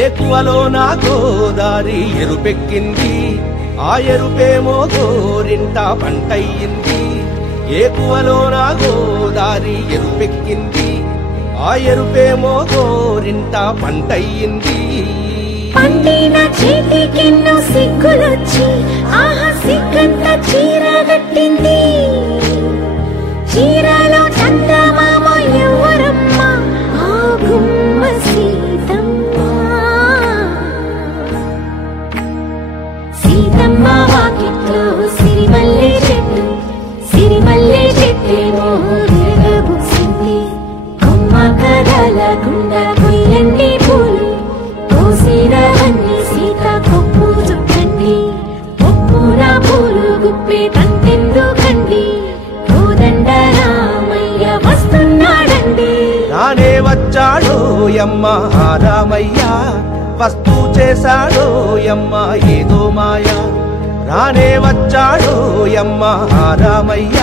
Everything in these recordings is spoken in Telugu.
ఏకువలో నా గోదారి ఎరుపెక్కింది, ఆ ఎరుపేమో గోరింట పంటయ్యింది. ఏకువలో నా గోదారి ఎరుపెక్కింది, ఆ ఎరుపేమో గోరింట పంటయ్యింది. పండిన చేతికెన్నో సిగ్గులొచ్చి ఆహా సిగ్గంత చీర కట్టింది. చీరలో చందమామ ఎవరమ్మ, ఆ గుమ్మ సీతమ్మ. సీతమ్మ వాకిట్లో సిరిమల్లె చెట్టు, సిరిమల్లె చెట్టేమో విరగబూసింది. కొమ్మ కదలకుండా కొయ్యండి పూలు, కోసిరవన్నీ సీత కొప్పు చుట్టండి. కొప్పున పూలు గుప్పే తంతెందుకండి, కోదండ రామయ్య వస్తున్నాడండి. రానే వచ్చాడో యమ్మ రామయ్య, వస్తూ చేశాడో యమ్మ ఏదో మాయా. రానే వచ్చాడో యమ్మ రామయ్య,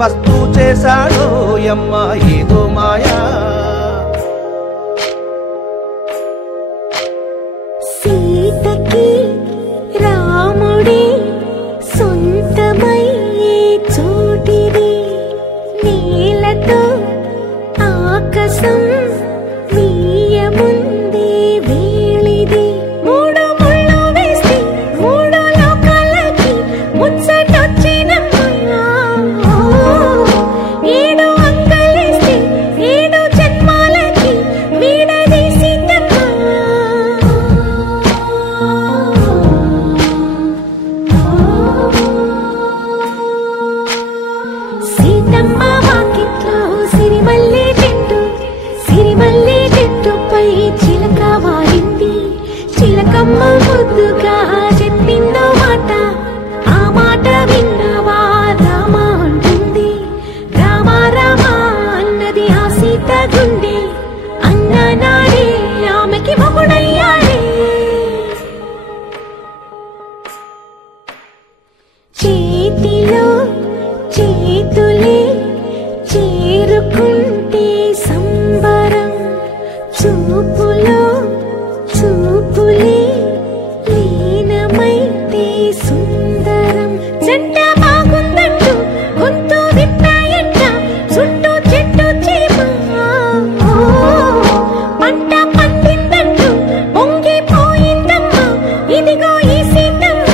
వస్తూ చేశాడో యమ్మ ఏదో మాయా. సీతకి రాముడే సొంతమయ్యే చోటిది, నేలతో ఆకాశం వీయముందే వేళిది. మూడు ముళ్ళు వేస్తే మూడు లోకాలకి ముచ్చటొచ్చినమ్మా. ఏడు అంగలేస్తే ఏడు జన్మాలకి వీడదీసిందమ్మా. సీతమ్మ వాకిట్లో సిరిమల్లె చెట్టు, సిరిమల్లె చెట్టుపై చిలక వారింది. చిలకమ్మ ముద్దుగా చెప్పిందో మాట, ఆ మాట విన్నవా రామ అంటుంది. రామ రామ అన్నది ఆ సీత గుండె, అన్న నాడే ఆమెకి మొగుడయ్యాడే. చేతిలో చేతులే చేరుకుంటే సంబరం, చూపులో చూపులే లీనమైతే సుందరం. జంట బాగుందంటూ గొంతు విప్పాయంట చుట్టూ చెట్టు చీమ. పంట పండిందంటూ పొంగిపోయిందమ్మా, ఇదిగో ఈ సీతమ్మ.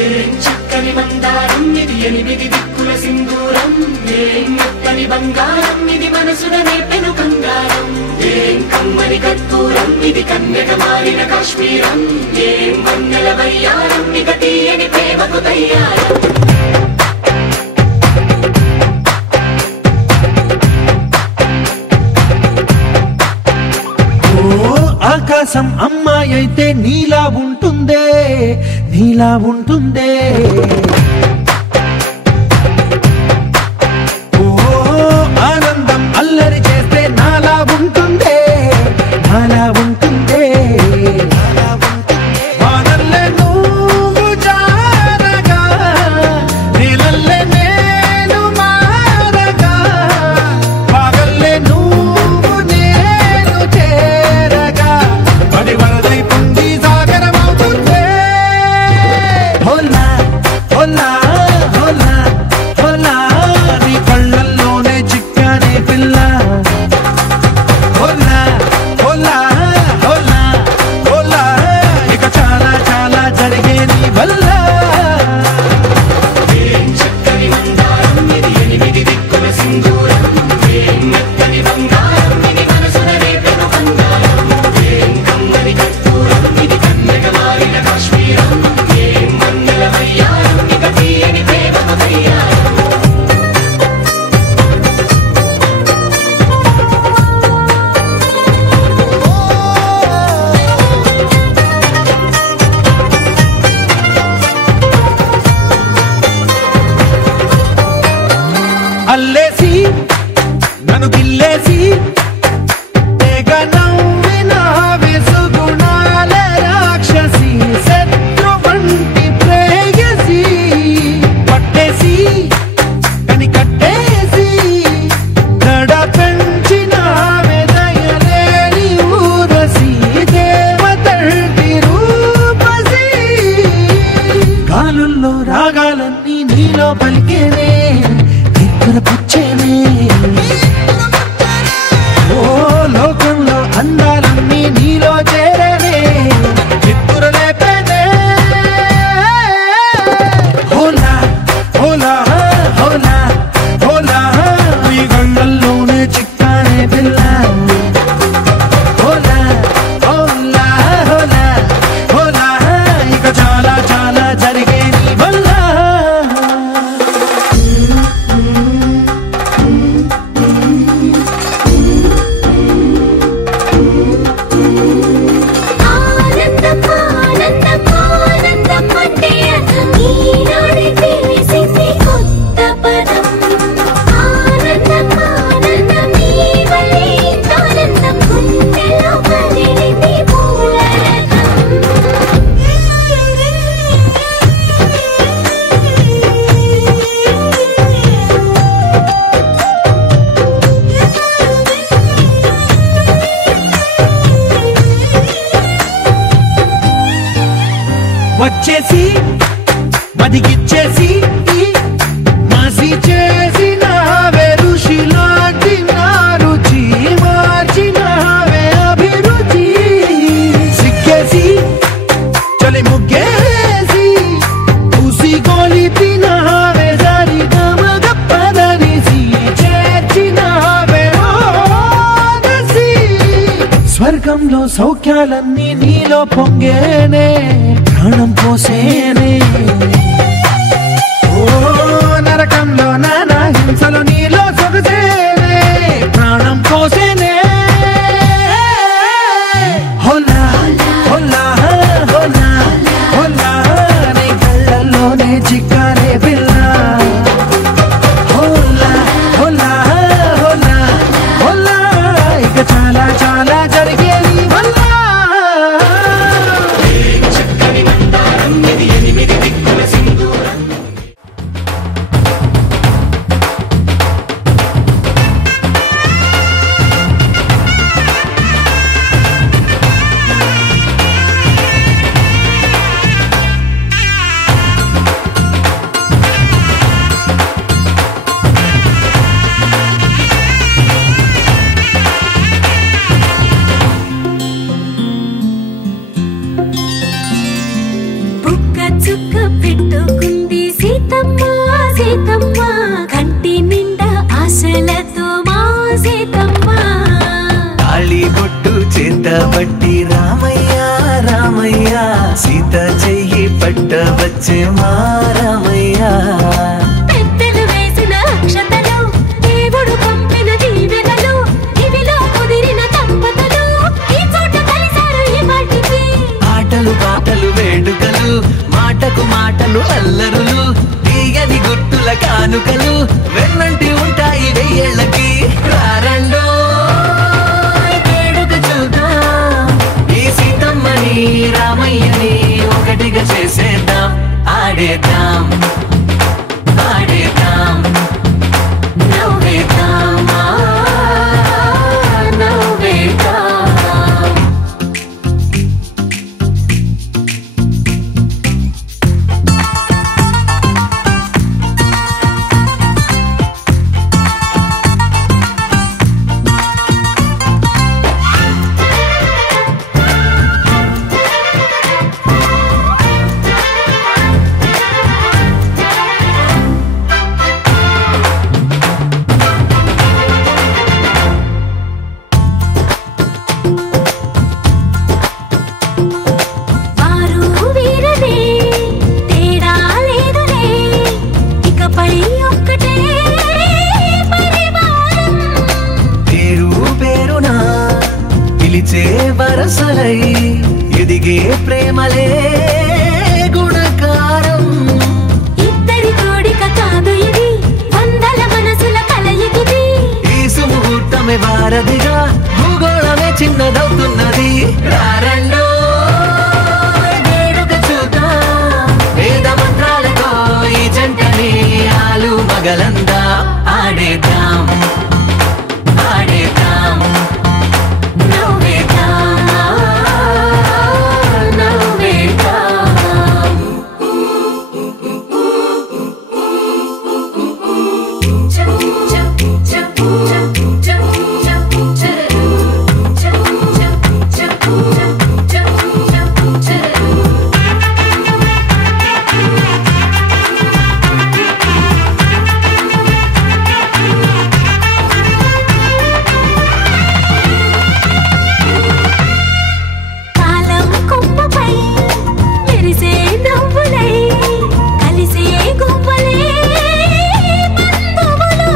ఏం చక్కని మందారం ఇది, ఎనిమిది దిక్కుల సింధూరం. ఏం మెత్తని బంగారం ఇది, మనసున నేపెను కంగారం. ఏం కమ్మని కర్పూరం ఇది, కన్యక మారిన కాశ్మీరం. ఏం వన్నెల వయ్యారం ఇక తీయని ప్రేమకు తయ్యారం. ఆకాశం అమ్మాయి అయితే నీలా ఉంటుందే, నీలా ఉంటుందే. ఓ ఆనందం అల్లరి చేస్తే నాలా ఉంటుందే, నాలా ఉంటుందే. వానల్లే నువ్వు జారగా, నీలల్లే నేను మారగా, పగల్లే నువ్వు నేను చేరగా, పడి వరదై పొంగి సాగరమవుతుందే. హోలా హోలా అల్లేసి నన్ను గిల్లేసి తెగ నవ్విన వెసుగుణాల రాక్షసి శత్రు వంటి ప్రేయసి పట్టేసి కని కట్టేసి దడ పెంచిన వెదయలేని ఊరసి దేవతల్లి రూపసి గాలుల్లో రాగాలన్నీ నీలో పలికేనే పుచ్చేనే ఓ లోకంలో అందాలన్నీ నీలో చేరేనే చిత్తురు లేపేనే హోలా హోలా హోలా హోలా ఈ గంగల్లోనే చిక్కానే పిల్ల హోలా హోలా హోలా హోలా ఇక చాలా చాలా జరిగే నీ వల్ల వచ్చేసి మదిగిచ్చేసి మాసి చేసిన ఋషిలాంటి నా రుచి మార్చినవే అభిరుచి సిక్కేసి చలి ముగ్గేసి పూసి గోలిపినవే సరి గమగప్పదనిసి చేర్చినవే ఓదసి స్వర్గంలో సౌఖ్యాలన్నీ నీలో పొంగేనే ప్రాణం పోసేనే ఓ నరకంలో నానా హింసలో నీలో సొగసేనే ప్రాణం పోసేనే హోలా హోలా హోలా హోలా నీ కళ్ళల్లోనే చిక్కానే పిల్ల హోలా హోలా హోలా హోలా ఇక చాలా చాలా జరిగే నీ వల్ల బట్టి రామయ్య రామయ్య సీత చెయ్యి పట్టవచ్చే మా రామయ్య పెద్దలు వేసిన అక్షతలు దేవుడు పంపిన దీవెనలు ఇవిలో కుదిరిన దంపతులు ఈ చోట కలిసారు ఈ వాటికి ఆటలు పాటలు వేడుకలు మాటకు మాటలు అల్లరులు తీయని గుర్తుల కానుకలు వెన్నంటి ఉంటాయి వెయ్యేళ్ళకి రారండో రామయ్యని ఒకటిగా చేసేద్దాం ఆడేద్దాం ఆడేద్దాం నవ్వేద్దాం నవ్వేద్దాం వరసలై ఎదిగే ప్రేమలే గుణకారం ఇద్దరి కోడిక కాదు ఇది వందల మనసుల వారధిగా భూగోళమే చిన్నదవుతున్నది. రారండో వేడుక చూద్దాం, వేద మంత్రాలతో ఈ జంటని ఆలు మగలందా ఆడేద్దాం ఆడేద్దాం నవ్వేద్దాం నవ్వేద్దాం. కాలం కొమ్మపై మెరిసే నవ్వులై కలిసే గుంపలే బంధువులు.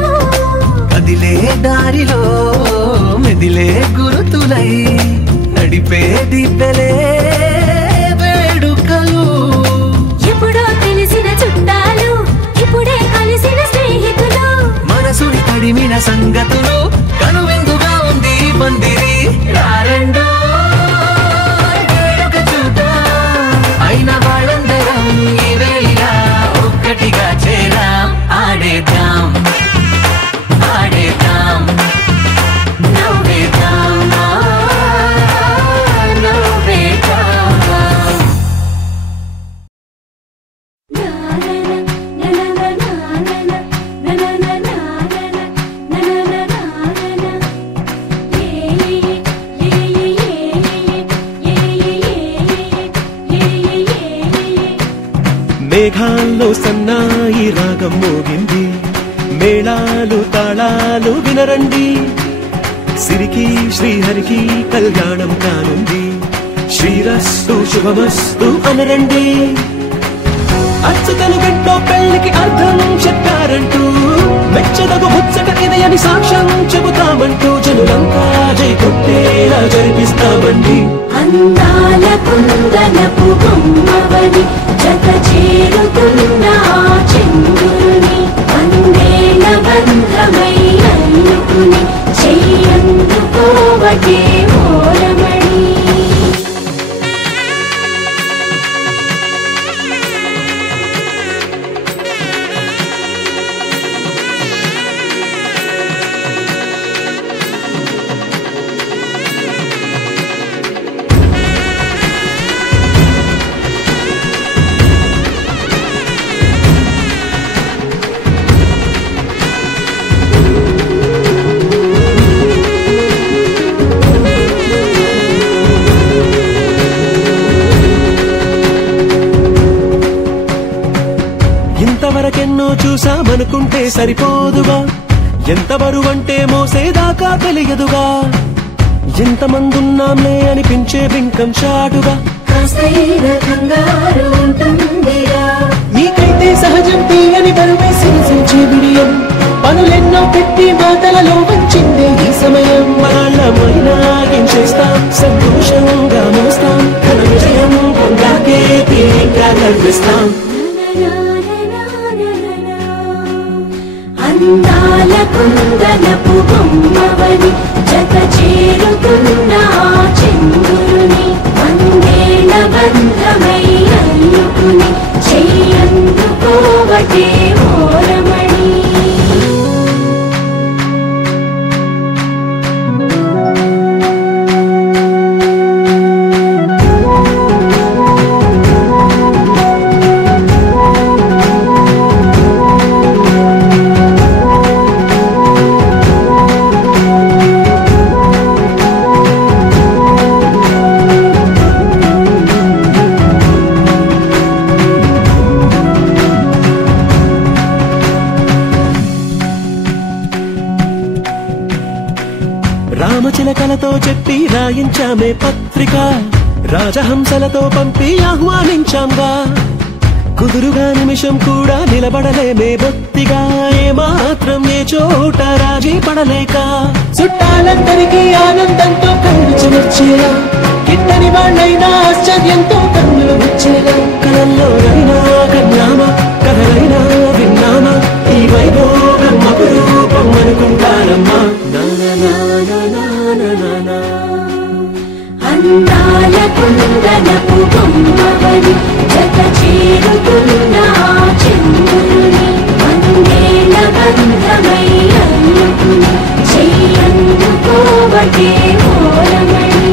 కదిలే దారిలో మెదిలే గురుతులై నడిపే దిబ్బెలే వేడుకలు. ఎప్పుడో తెలిసిన చుట్టాలు ఇప్పుడే కలిసిన స్నేహితులు. మనసుని తడిమిన సంగతులు కనువిందుగా ఉంది ఈ పందిరి. రారండో వేడుక చూద్దాం, అయిన వాళ్ళందరం ఈ వేళ ఒక్కటిగా చేరాం. ఆడేద్దాం ఆడేద్దాం నవ్వేద్దాం నవ్వేద్దాం. మేఘాల్లో సన్నాయి రాగం మోగింది, మేళాలు తాళాలు వినరండి. సిరికి శ్రీహరికి కళ్యాణం కానుంది, శ్రీరస్తు శుభమస్తు అనరండి. అచ్చతను గంటో పెళ్లికి అర్థం చెప్పారంటూ, మెచ్చదగు ముచ్చట ఇది అని సాక్ష్యం చెబుతామంటూ జనులంతా జై కొట్టేలా జరిపిస్తామండి. అందాల కుందనపు బొమ్మవని జత చేరుతున్న ఆ చంద్రుని వందేల బంధమై అల్లుకుని చెయ్యందుకోవటే ఓరమణి. ఇంతవరకెన్నో చూసామనుకుంటే సరిపోదుగా, ఎంత బరువంటే మోసేదాకా తెలియదుగా. ఎంతమందున్నాంలే అనిపించే బింకం చాటుగా కాస్తైన కంగారు ఉంటుందిరా. మీకైతే సహజం తీయని బరువే సిరిసించే బిడియం, పనులెన్నో పెట్టి మాటలలో వంచిందే ఈ సమయం. మనమైనా ఏం చేస్తాం, సంతోషంగా మోస్తాం, ఘన విజయం పొందాకే తీరిగ్గా కనిపిస్తాం. అందాల కుందనపు బొమ్మవని జత చేరుతున్న ఆ చంద్రుని వందేల బంధమై అల్లుకుని చెయ్యందుకోవటే ఓరమణి. రామచిలకలతో చెప్పి రాయించామే పత్రిక, రాజహంసలతో పంపి ఆహ్వానించాంగా. కుదురుగా నిమిషం కూడా నిలబడలేమే బొత్తిగా, ఏమాత్రం ఏ చోట రాజీ పడలేక. చుట్టాలందరికీ ఆనందంతో కళ్ళు చెమర్చేలా, గిట్టని వాళ్ళైనా ఆశ్చర్యంతో కన్నులు వచ్చేలా. కలల్లోనైనా కన్నామా, కథలైనా విన్నామా, ఈ వైభోగం అపురూపం అనుకుంటానమ్మా. నా మాటే మూలమణి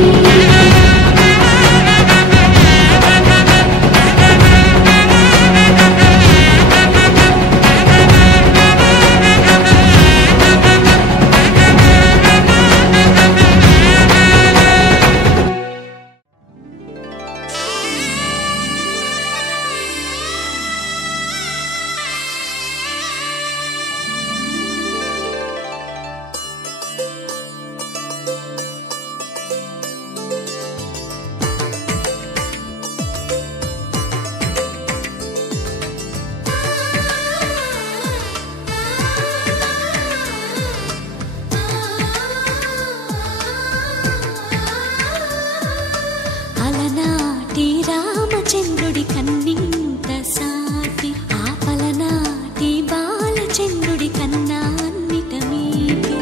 రామచంద్రుడి కన్నింత సాటి ఆపలనాటి బాలచంద్రుడి కన్నా అన్నిట మీటి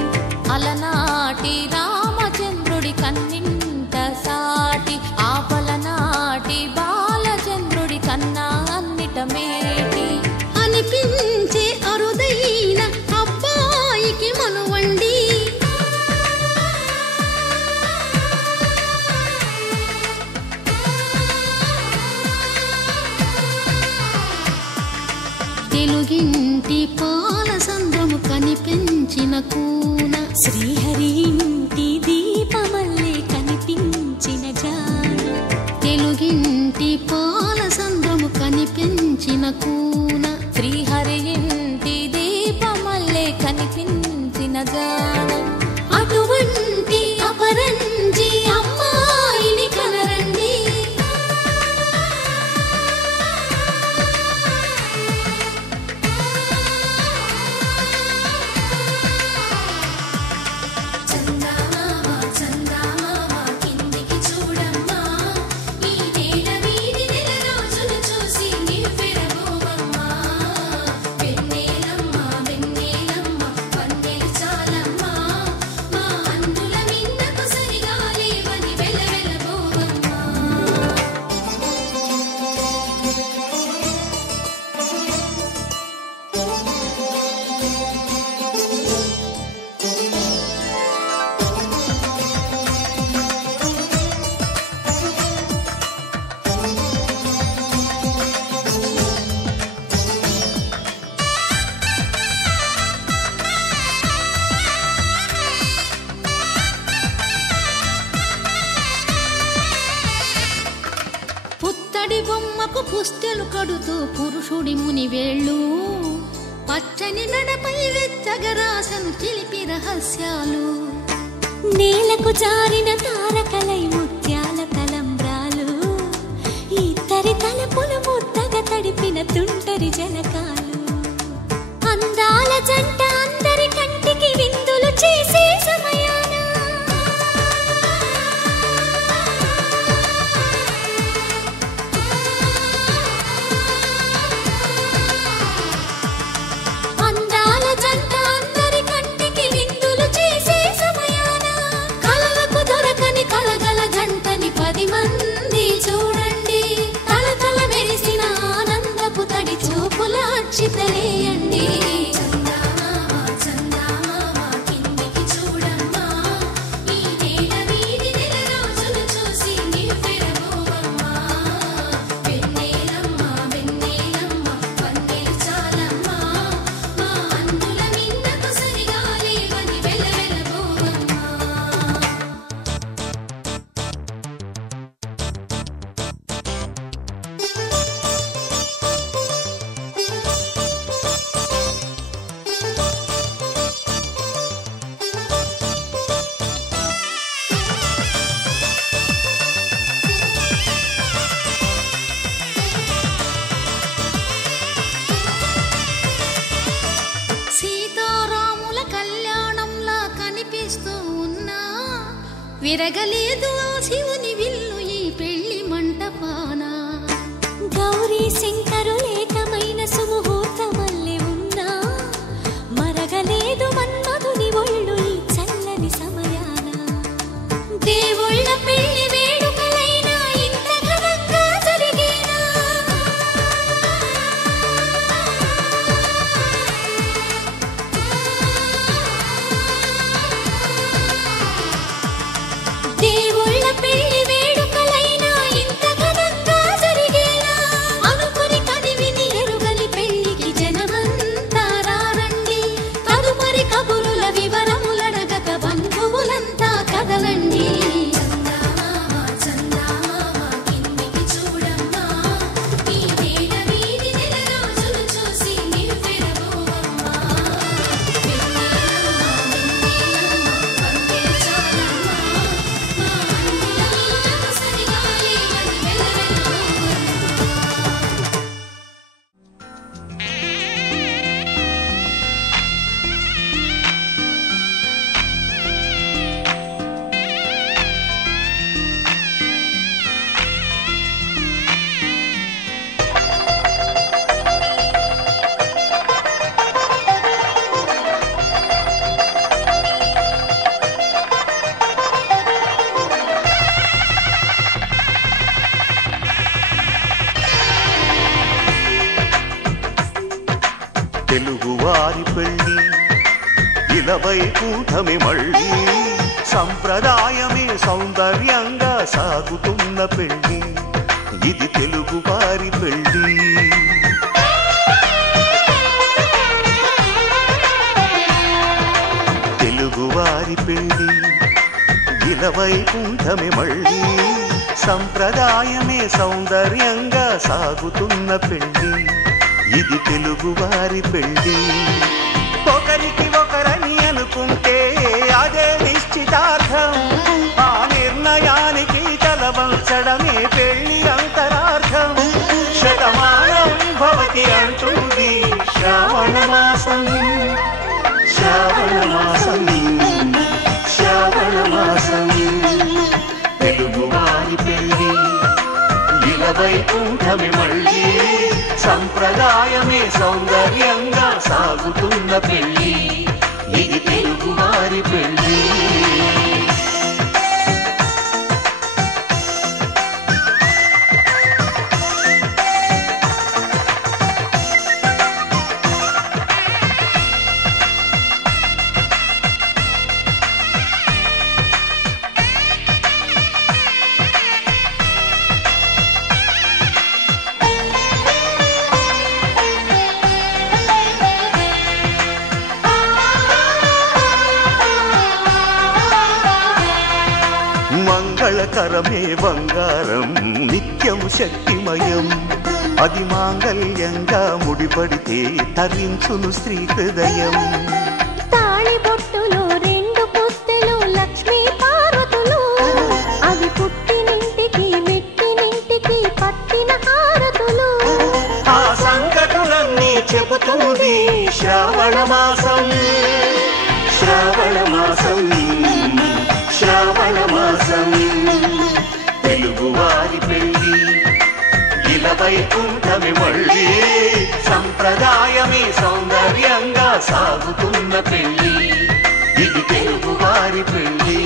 అలనాటి రామచంద్రుడి కన్నింత సాటి ఆపలనాటి బాలచంద్రుడి కన్నా అన్నిట మేటి అనిపించే అరుదైన అబ్బాయికి మనువండి తెలుగింటి పాలసంద్రము కనిపించిన కూన శ్రీహరి ఇంటి దీపమల్లే కనిపించిన జాన తెలుగింటి పాలసంద్రము కనిపించిన కూన శ్రీహరి ఇంటి దీపమల్లే కనిపించిన జాన అటువంటి అపరంజి అమ్మాయిని కనరండి పుస్తెలు కడుతూ పురుషుడి మునివేళ్ళు పచ్చని నడపై వెచ్చగరాసను చిలిపి రహస్యాలు నేలకు జారిన తారకలై ముత్యాల తలంబ్రాలు ఇద్దరి తలపులు ముద్దగా తడిపిన తుంటరి జలకాలు అందాల జంట అందరి కంటికి విందులు చేసే సమయాన చితలేయండి విరగలేదు ఆ శివుని విల్లు ఈ పెళ్లి మంటపాన గౌరీ శంకరులేకమైన సుముహూర్తమల్లె ఉన్నా మరగలేదు మన్మధుని ఒళ్ళు ఈ చల్లని సమయాన దేవుళ్ళ పెళ్లి వేడుకలైనా ఇంత ఘనంగా జరిగేనా ఇలవైకుంఠమే మళ్ళీ సంప్రదాయమే సౌందర్యంగా సాగుతున్న పెళ్లి ఇది తెలుగు వారి పెళ్లి తెలుగువారి పెళ్లి ఇలవైకుంఠమే మళ్ళీ సంప్రదాయమే సౌందర్యంగా సాగుతున్న పెళ్లి ఇది తెలుగువారి పెళ్లి ఒకరికి ఒకరని అనుకుంటే అదే నిశ్చితార్థం ఆ నిర్ణయానికి తలవంచడమే పెళ్లి అంతరార్థం శతమానం భవతి అంటుంది శ్రావణ మాసం శ్రావణ మాసం శ్రావణ మాసం తెలుగువారి పెళ్లి ఇలవైకుంఠమే మళ్ళీ సంప్రదాయమే సౌందర్యంగా సాగుతున్న పెళ్లి ఇది తెలుగువారి పెళ్లి మంగళకరమే బంగారం నిత్యం శక్తిమయం అది మాంగళ్యంగా ముడిపడితే తరించును స్త్రీ హృదయం తాళిబొట్టులో రెండు పుస్తెలు లక్ష్మీ పార్వతులు అవి పుట్టినింటికి మెట్టినింటికి పట్టిన హారతులు ఆ సంగతులన్నీ చెబుతుంది శ్రావణ మాసం శ్రావణ మాసం శ్రావణ మాసం తెలుగువారి పెళ్లి ఇలవైకుంఠమే మళ్ళీ సంప్రదాయమే సౌందర్యంగా సాగుతున్న పెళ్లి ఇది తెలుగువారి పెళ్లి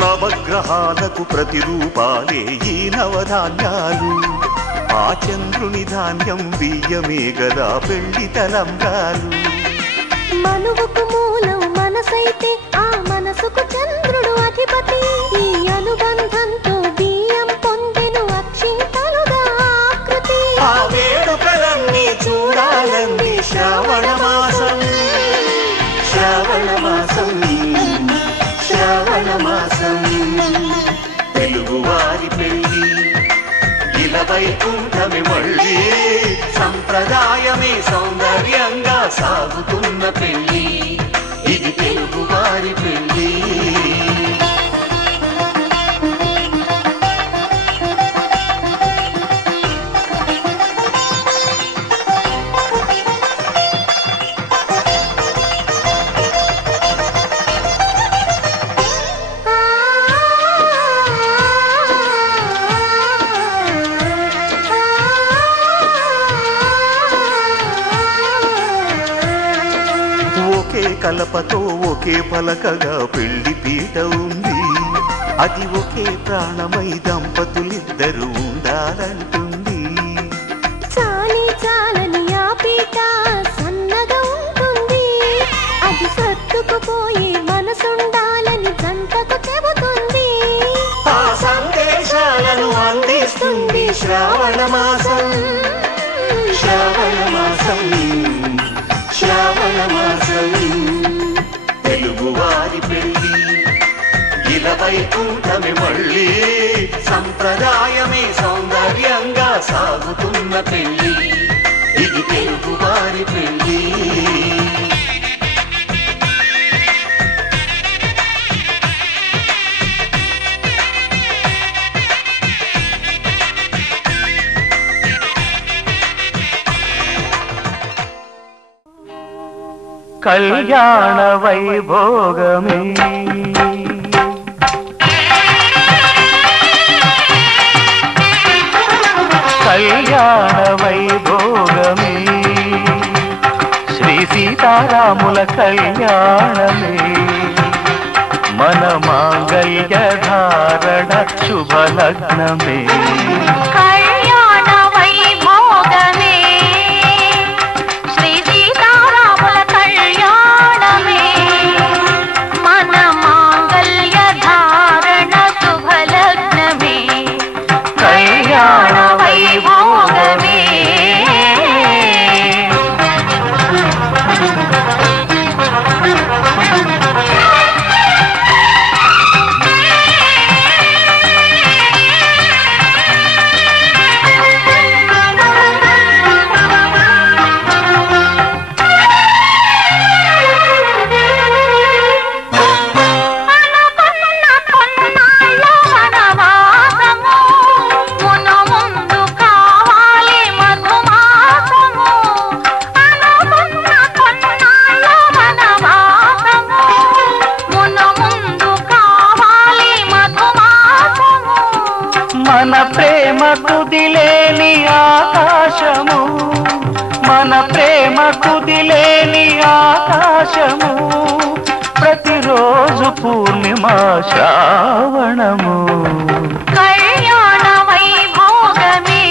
నవగ్రహాలకు ప్రతిరూపాలే ఈ నవధాన్యాలు ఆ చంద్రుని ధాన్యం బియ్యమే గదా పెళ్లి తలంబ్రాలు మనువుకు మూలం మనసైతే ఆ మనసుకు చంద్రుడు అధిపతి ఈ అనుబంధంతో బియ్యం పొందెను అక్షింతలుగా ఆకృతి ఆ వేడుకలన్నీ చూడాలంది శ్రావణ మాసం శ్రావణ మాసం శ్రావణ మాసం తెలుగువారి పెళ్లి ఇలవైకుంఠమే మళ్ళీ సంప్రదాయమే సౌందర్యంగా సాగుతున్న పెళ్లి ఇది తెలుగువారి పెళ్లి కలపతో ఒకే పలకగా పెళ్లి పీట ఉంది అది ఒకే ప్రాణమై దంపతులిద్దరూ ఉండాలంటుంది చాలి చాలని ఆ పీట సన్నగా ఉంటుంది అది సర్దుకుపోయి మనసుండాలని జంటకు చెబుతుంది ఆ సందేశాలను అందిస్తుంది శ్రావణ మాసం శ్రావణ మాసం శ్రావణ మాసం తెలుగువారి పెళ్లి ఇలవైకుంఠమే మళ్ళీ సంప్రదాయమే సౌందర్యంగా సాగుతున్న పెళ్లి ఇది తెలుగువారి పెళ్లి కళ్యాణ వైభోగమే కళ్యాణ వైభోగమే శ్రీ సీతారాముల కళ్యాణమే మన మాంగళ్య ధారణ శుభలగ్నమే కళ్యాణ వైభోగమే శ్రీ సీతారాముల కళ్యాణమే మన మాంగళ్య ధారణ శుభలగ్నమే కళ్యాణ వైభోగమే మన ప్రేమ కుదిలేని ఆకాశము మన ప్రేమ కుదిలేని ఆకాశము ప్రతిరోజు పూర్ణిమ శ్రావణము కళ్యాణ వైభోగమే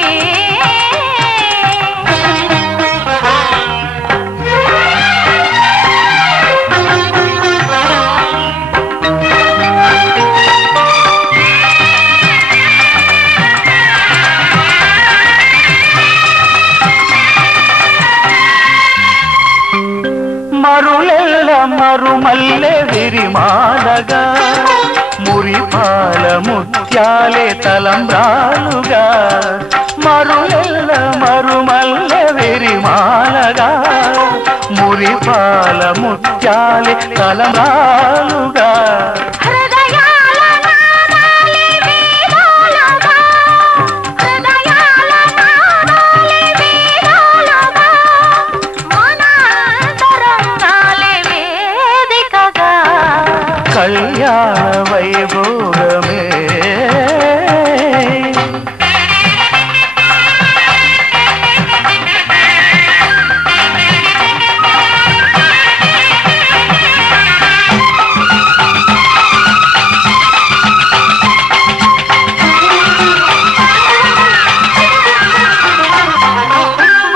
మరులెల్ల మరుమల్లె విరిమాలగా మురిపాల ముత్యాలే తలంబ్రాలుగా మరులెల్ల మరుమల్లె విరిమాలగా మురిపాల ముత్యాలే తలంబ్రాలుగా హృదయాల నాదాలే వేదాలుగా హృదయాల నాదాలే వేదాలుగా మన అంతరంగాలే వేదికగా కళ్యాణ వైభోగమే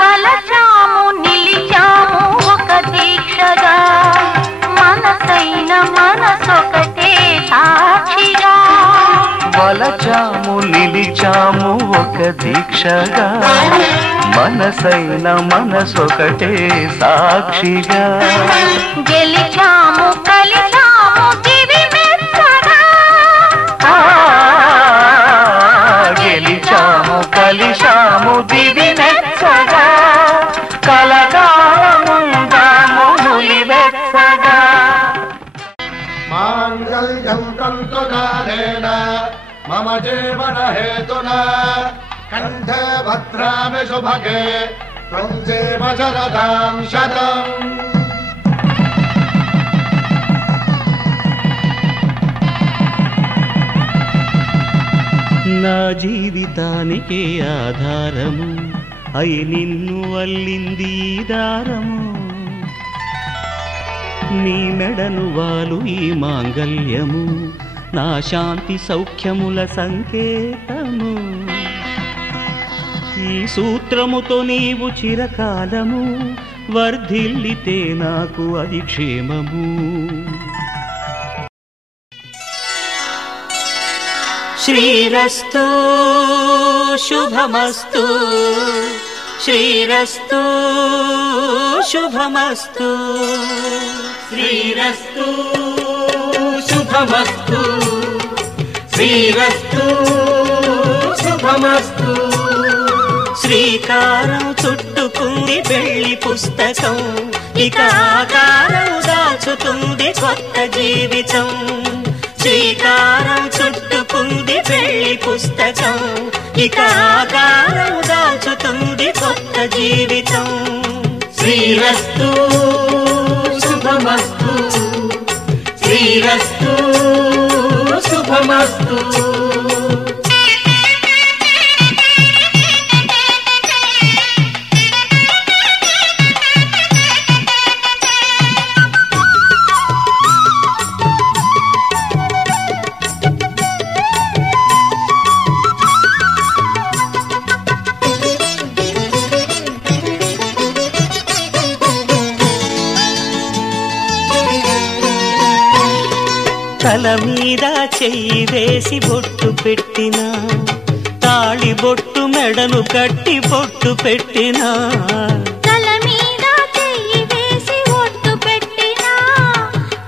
వలచాము నిలిచాము ఒక దీక్షగా మనసైన మనసొకటే సాక్షిగా వలచాము నిలిచాము ఒక దీక్షగా మనసైన మనసొకటే సాక్షిగా గెలిచాము కలిసాము దివి మెచ్చగా ఆ, గెలిచాము కలిశాము దివి మెచ్చగా కలగాముందాము నులివెచ్చగా మాంగళ్యం తంతునానేన మమ జీవన హేతునా కంఠే భద్రామి శుభగే త్వం జీవ శరదాం శతం నా జీవితానికే ఆధారము అయి నిన్ను అల్లింది ఈ దారము నీ మెడను వాలు ఈ మాంగల్యము నా శాంతి సౌఖ్యముల సంకేతము ఈ సూత్రముతో నీవు చిరకాలము వర్ధిల్లితే నాకు అది క్షేమము శ్రీరస్తు శుభమస్తు శ్రీరస్తు శుభమస్తు శ్రీరస్తు శుభమస్తు శ్రీరస్తు శుభమస్తు శ్రీకారం చుట్టుకుంది పెళ్లి పుస్తకం ఇక ఆకారం దాచుతుంది కొత్త జీవితం శ్రీకారం చుట్టుకుంది పెళ్లి పుస్తకం ఇక ఆకారం దాచుతుంది కొత్త జీవితం శ్రీరస్తు శుభమస్తు శ్రీరస్తు శుభమస్తు తల మీద చెయ్యి వేసి బొట్టు పెట్టినా తాళి బొట్టు మెడను కట్టి బొట్టు పెట్టినా తల మీద చెయ్యి వేసి బొట్టు పెట్టినా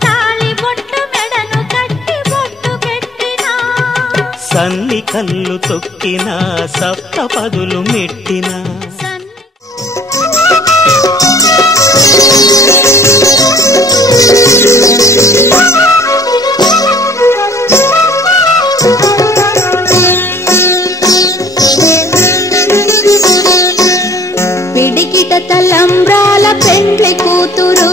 తాళి బొట్టు మెడను కట్టి బొట్టు పెట్టినా సన్ని కళ్ళు తొక్కినా సప్త పదులు మెట్టినా పిడికిట తలంబ్రాల పెండ్లి కూతురు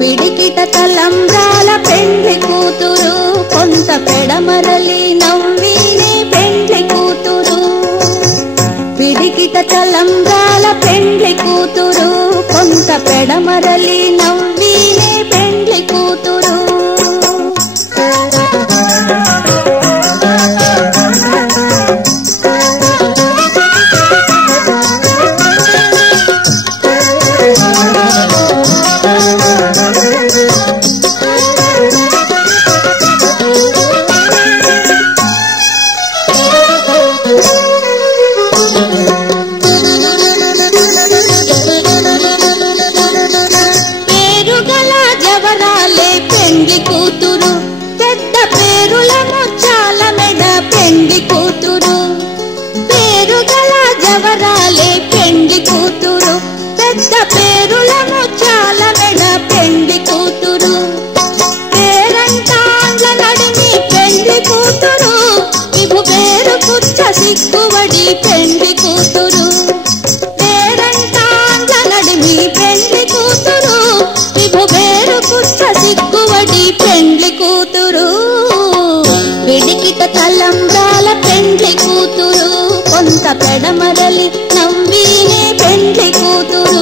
పిడికిట తలంబ్రాల పెండ్లి కూతురు కొంత పెడమరలి నవ్వినే పెండ్లి కూతురు పిడికిట తలంబ్రాల పెండ్లి కూతురు కొంత పెడమరలి నవ్వినే పెండ్లి కూతురు సిక్కువడి పెండ్లి కూతురు పేరంటాండ్ల నడిమి పెండ్లి కూతురు విభు పేరు పుట్ట సిక్కువడి పెండ్లి కూతురు పిడికిట తలంబ్రాల పెండ్లి కూతురు కొంత పెడమరలి నవ్వినే పెండ్లి కూతురు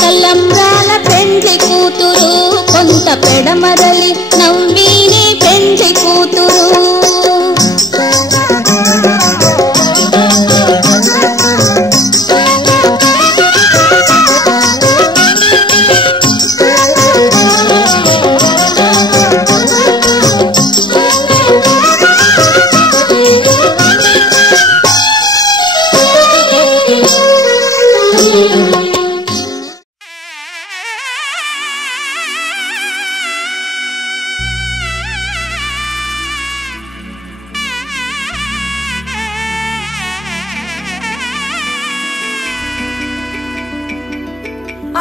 తలంబ్రాల పెండ్లి కూతురు కొంత పెడమరలి నవ్వినే పెండ్లి కూతురు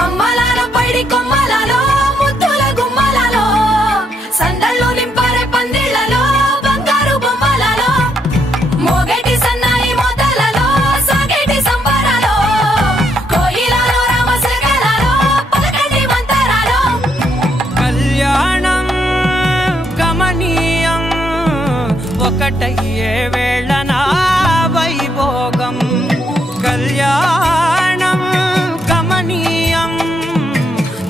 అమ్మలాల పైడి కొమ్మలలో ముద్దుల గుమ్మలలో సందళ్ళు నింపరే పందిళ్లలో బంగారు బొమ్మలలో మోగేటి సన్నాయి మోతలలో సాగేటి సంబరాలో కోయిలలో రామశకలలో పలకటి మంతరాలో కళ్యాణం గమనీయం ఒకటయ్యే వేళన వైభోగం కళ్యాణం గమనీయం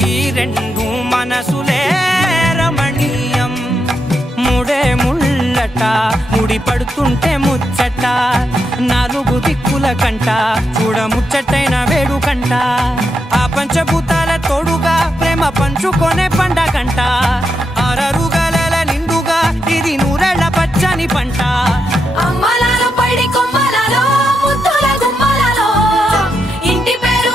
ఈ రెండు మనసులే రమణీయం ముడే ముళ్ళట ముడి పడుతుంటే ముచ్చట నాలుగు దిక్కుల కంట చూడ ముచ్చటైన వేడుకంట ఆ పంచభూతాల తోడుగా ప్రేమ పంచుకొనే పండగంట ఆరరుగల నిండుగా ఇది నూరెళ్ళ పచ్చని పంట అమ్మలాల పైడి కొమ్మలలో ముద్దుల గుమ్మలలో ఇంటి పేరు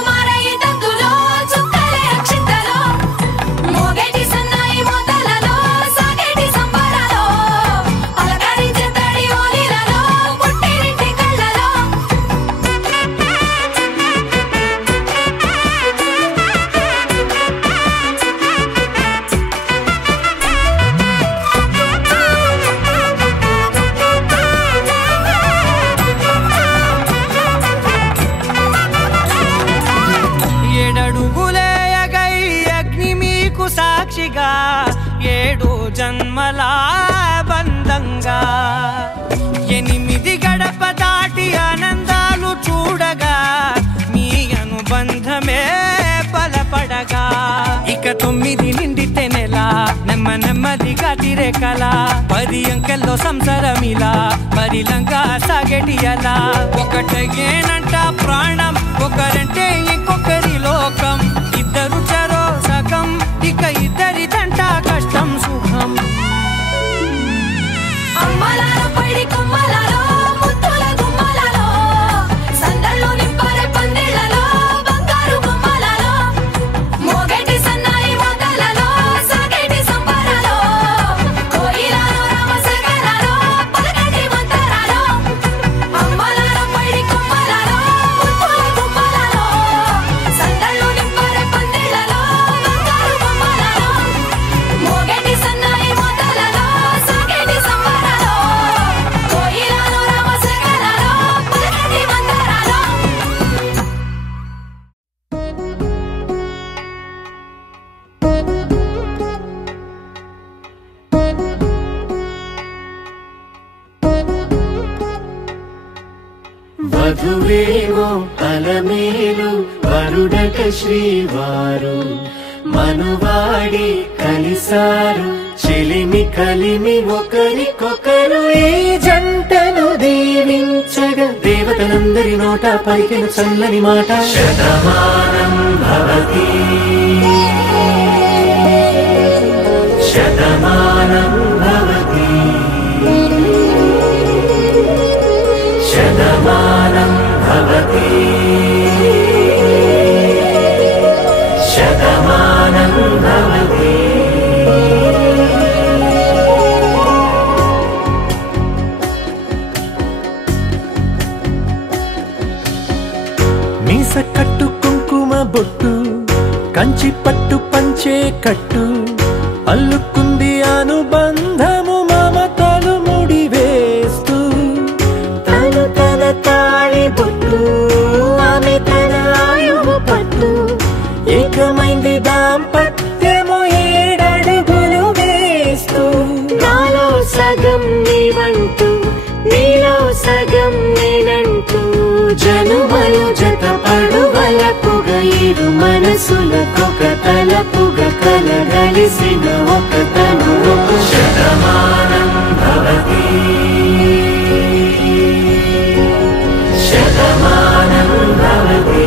ఏడు జన్మల బంధంగా 8 గడప దాటి ఆనందాలు చూడగా మీ అనుబంధమే బలపడగా ఇక 9 నిండితే నెల నెమ్మదిగా తిరేకల 10 అంకెల్లో సంసారమిలా పరిలంగా సాగేటియలా ఒకటేనంట ప్రాణం ఒకరంటే ఇంకొకరి లోకం ఇద్దరు చరో సగం ఇక ఇద్దరిదంట కష్టం సుఖం అమ్మలాలో పడి కొమ్మలాలో ముత్తుల గుమ్మలాలో సందళ్ళు నింపారే పందిళ్ళలో బంగారు గుమ్మలాలో మోగేటి సన్నాయి మోతలలో సాగేటి సంబరాలో కోయిలాలో రామశేఖరాలో పలకటి మంతరాలో అమ్మలాలో పడి కొమ్మలాలో ముత్తుల గుమ్మలాలో సందళ్ళు నింపారే పందిళ్ళలో బంగారు గుమ్మలాలో మోగేటి సన్నాయి మోతలలో సాగేటి సంబరాలో కోయిలాలో రామశేఖరాలో పలకటి మంతరాలో వధువేమో అలమేలు వరుడట శ్రీవారు మనువాడి కలిసారు చెలిమి కలిమి ఒకరికొకరు ఈ జంటను దీవించగా దేవతలందరి నోట పలికిన చల్లని మాట శతమానం భవతి శతమానం భవతి శతమానం భవతి శతమానం భవతి మీస కట్టు కుంకుమ బొట్టు కంచి పట్టు పంచే కట్టు అల్లుకుంది అనుబంధము మమతలు ముడివేస్తూ తను తన తాళి బొట్టు ఆమె తన ఆయువు పట్టు ఏకమైంది దాంపత్యము 7 అడుగులు వేస్తూ నాలో సగం నీవంటూ నీలో సగం నేనంటూ జనుమలు జత పడువలపుగ ఇరు మనసులకొక తలపుగ కలగలిసిన ఒక తను ఒక శతమానం భవతి శతమానం భవతి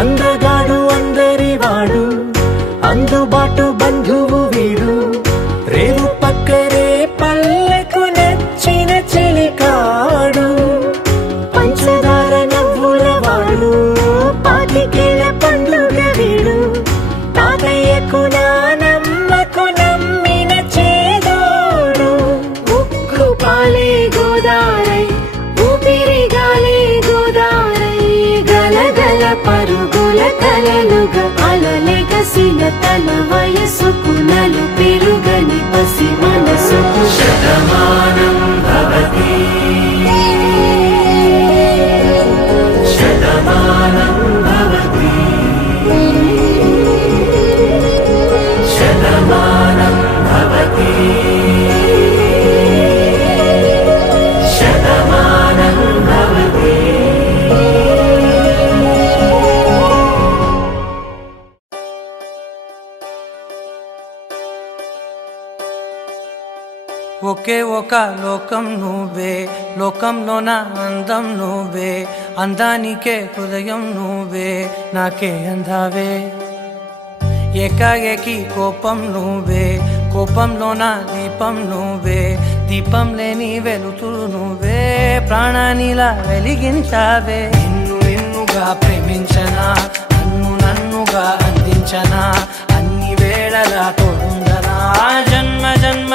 అందగాడు అందరివాడు అందుబాటు బంధువు వీడు రేవు పక్కరే పల్లెకు నచ్చిన చెలికాడు పంచదార నవ్వుల వాడు పాతికేల పండుగ వీడు తాతయ్యకు నానమ్మకు నమ్మిన చేదోడు ఉక్కు పాలే గోదారై ఊపిరి గాలే గోదారై గలగల పరుగుల కలలుగా అలలెగసిన తన వయసుకు నలు పెరుగని పసి మనసుకు శతమానం భవతి శతమానం భవతి శతమానం భవతి శతమానం భవతి ఒకే ఒక లోకం నువ్వే లోకంలోన అందం నువ్వే అందానికే హృదయం నువ్వే నాకే అందావే ఏకాఏకి కోపం నువ్వే కోపంలోన దీపం నువ్వే దీపం లేని వెలుతురు నువ్వే ప్రాణానిలా వెలిగించావే నిన్నుగా ప్రేమించనా నన్నుగా అందించనా అన్ని వేళలా తోడుందనా జన్మ జన్మ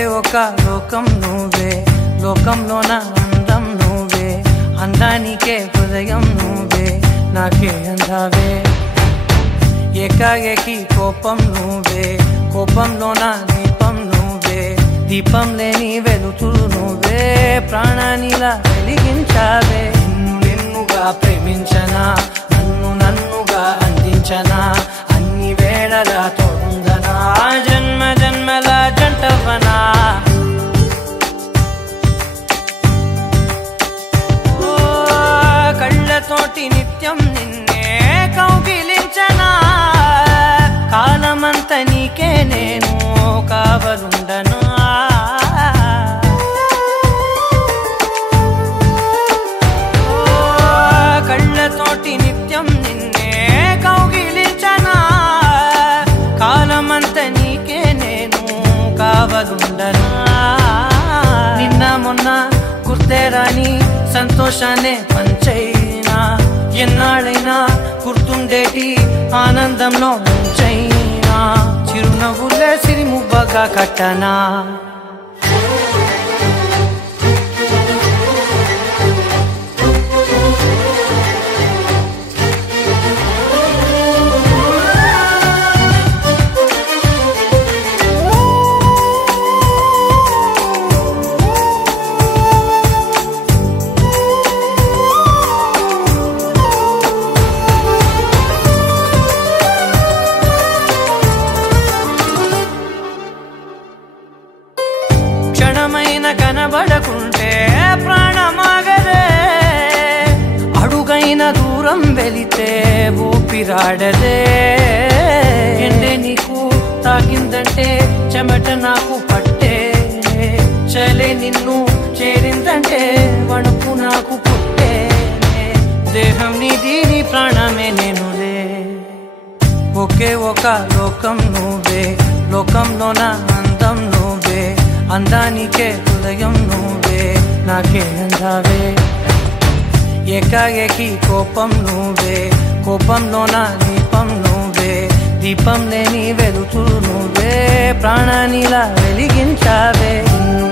ఒకే ఒక లోకం నువ్వే, లోకంలోన అందం నువ్వే, అందానికే హృదయం నువ్వే, నాకే అందావే. ఏకాఏకి కోపం నువ్వే, కోపంలోన దీపం నువ్వే, దీపం లేని వెలుతురు నువ్వే, ప్రాణానిలా వెలిగించావే. నిన్నుగా ప్రేమించనా, నన్నుగా అందించనా, అన్ని వేళలా తోడుందనా, జన్మ జన్మల జంటవనా. ఓ కళ్ళతోటి నిత్యం నిన్నే కౌగిలించనా, కాలమంత నీకే నేను కావలుండనా. కళ్ళతోటి నిత్యం నిన్నే కౌగిలించనా, కాలమంత నీకే నేను కావలుండనా. నిన్న మొన్న గుర్తే రాని సంతోషాన్ని పంచైనా, ఎన్నాళ్ళైనా గుర్తుండేటి ఆనందంలో ముంచైనా, చిరునవ్వులే సిరిమువ్వగా కట్టనా. కనబడకుంటే ప్రాణమాగదే, అడుగైన దూరం వెళితే ఊపిరాడదే. ఎండే నీకు తాకిందంటే చెమట నాకు పట్టే, చలే నిన్ను చేరిందంటే వణుకు నాకు పుట్టే. దేహం నీది నీ ప్రాణమే నేనులే, ఒకే ఒక లోకం నువ్వే, లోకంలోన అందం నువ్వే, అందానికే హృదయం నువ్వే, నాకే అందావే. ఏకాఏకి కోపం నువ్వే, కోపంలోన దీపం నువ్వే, దీపం లేని వెలుతురు నువ్వే, ప్రాణానిలా వెలిగించావే.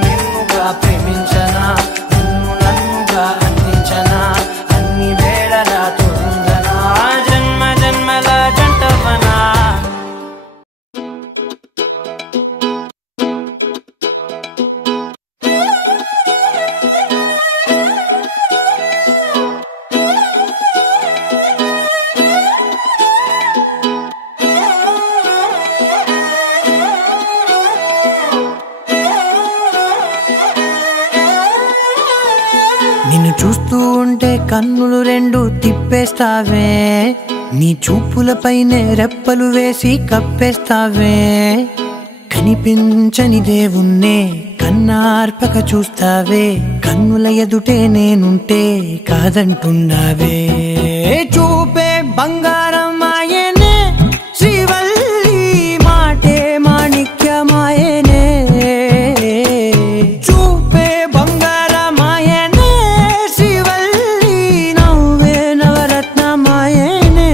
నిన్నుగా ప్రేమించనా, నన్నుగా అందించనా, అన్ని వేళలా తోడుందనా, జన్మ జన్మల జంటవనా. నిన్ను చూస్తూ ఉంటే కన్నులు రెండు తిప్పేస్తావే, నీ చూపులపైనే రెప్పలు వేసి కప్పేస్తావే. కనిపించని దేవుణ్ణే కన్నార్పక చూస్తావే, కన్నుల ఎదుటే నేనుంటే కాదంటున్నావే. చూపే బంగారం ఆయనే, శ్రీవల్లి మాటే మాణిక్యమాయనే. చూపే బంగారమాయనే, శ్రీవల్లి నవ్వే నవరత్నమాయనే.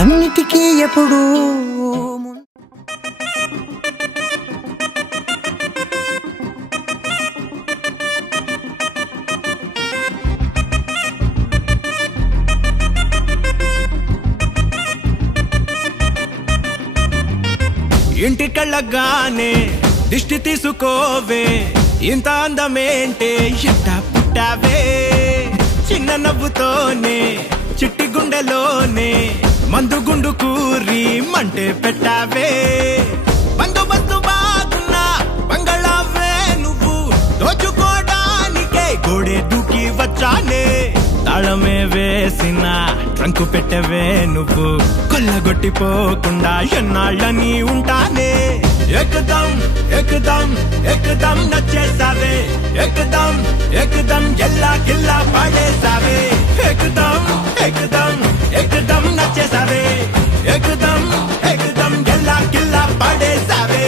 అన్నిటికీ ఎప్పుడు ఇంటికెళ్ళగానే దిష్టి తీసుకోవే, ఇంత అందమేంటే ఎట్టా పుట్టావే. చిన్న నవ్వుతోనే చిట్టి గుండెలోనే మందు గుండు కూరి మంటే పెట్టావే. బందోబస్తు బాగున్నా బంగళావే నువ్వు, దోచుకోడానికే గోడే దూకి వచ్చానే. తాళమే వేసిన ట్రంకు పెట్టవే నువ్వు, కొల్లగొట్టిపోకుండా ఎన్నాళ్ళని ఉంటానే. एकदम एकदम एकदम నచ్చేసావే एकदम एकदम ఎల్లా గిల్లా పడేసావే एकदम एकदम एकदम నచ్చేసావే एकदम एकदम ఎల్లా గిల్లా పడేసావే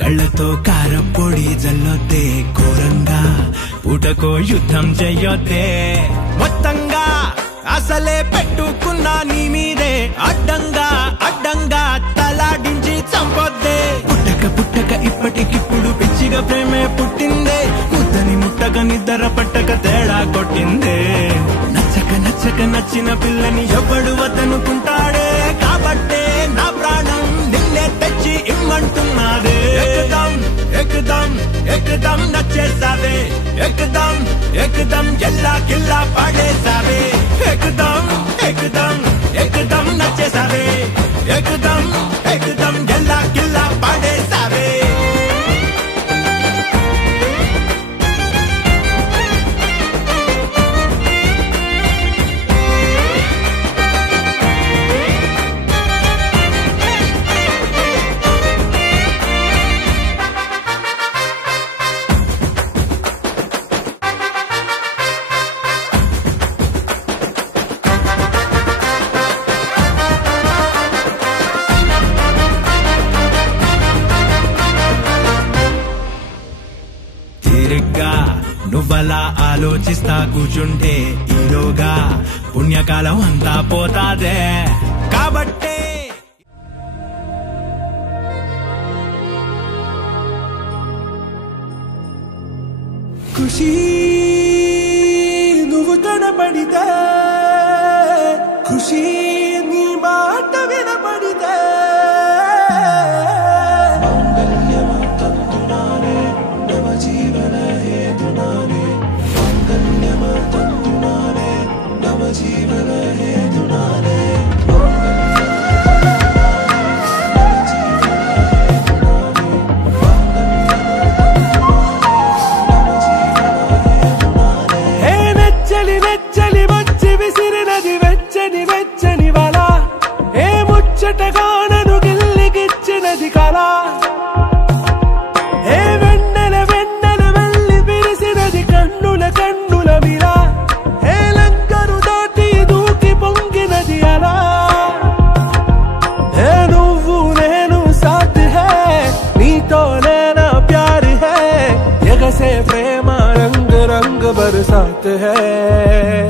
కళ్ళతో కారపొడి జల్లొద్దే ఘోరంగా పూటకో యుద్ధం చెయ్యొద్దే మొత్తంగా అసలే పెట్టుకున్నా నీ మీదే అడ్డంగా అడ్డంగా తలాడించి చంపొద్దే పుట్టక పుట్టక ఇప్పటికిప్పుడు పిచ్చిగా ప్రేమే పుట్టిందే ముద్దని ముట్టక నిద్ర పట్టక తేడా కొట్టిందే నచ్చక నచ్చక నచ్చిన పిల్లని ఎవడు వద్దనుకుంటాడే కాబట్టే నా ప్రాణం నిన్నే తెచ్చి ఇమ్మంటున్నాదే एकदम एकदम एकदम నచ్చేసావే एकदम एकदम ఎల్లా గిల్లా పడేసావే एकदम एकदम एकदम నచ్చేసావే एकदम एकदम ఎల్లా గిల్లా పడేసావే నువ్వలా ఆలోచిస్తా కూర్చుంటే ఈలోగా పుణ్యకాలం అంతా పోతాదే కాబట్టే ఖుషి నువ్వు కనపడితే ఖుషి నీ మాట వినపడితే ముచ్చటగానను గిల్లిగిచ్చినది కళ ఏ వెన్నెల వెన్నెల వెళ్ళి విరిసినది కన్నుల కన్నుల మిరా ఏ లంకను దాటి దూకి పొంగినది అలా ఏ నువ్వు నేను సాథ్ హై నీతో నేనా ప్యార్ హై ఎగసే ప్రేమ రంగ్ రంగ్ బరసాత్ హై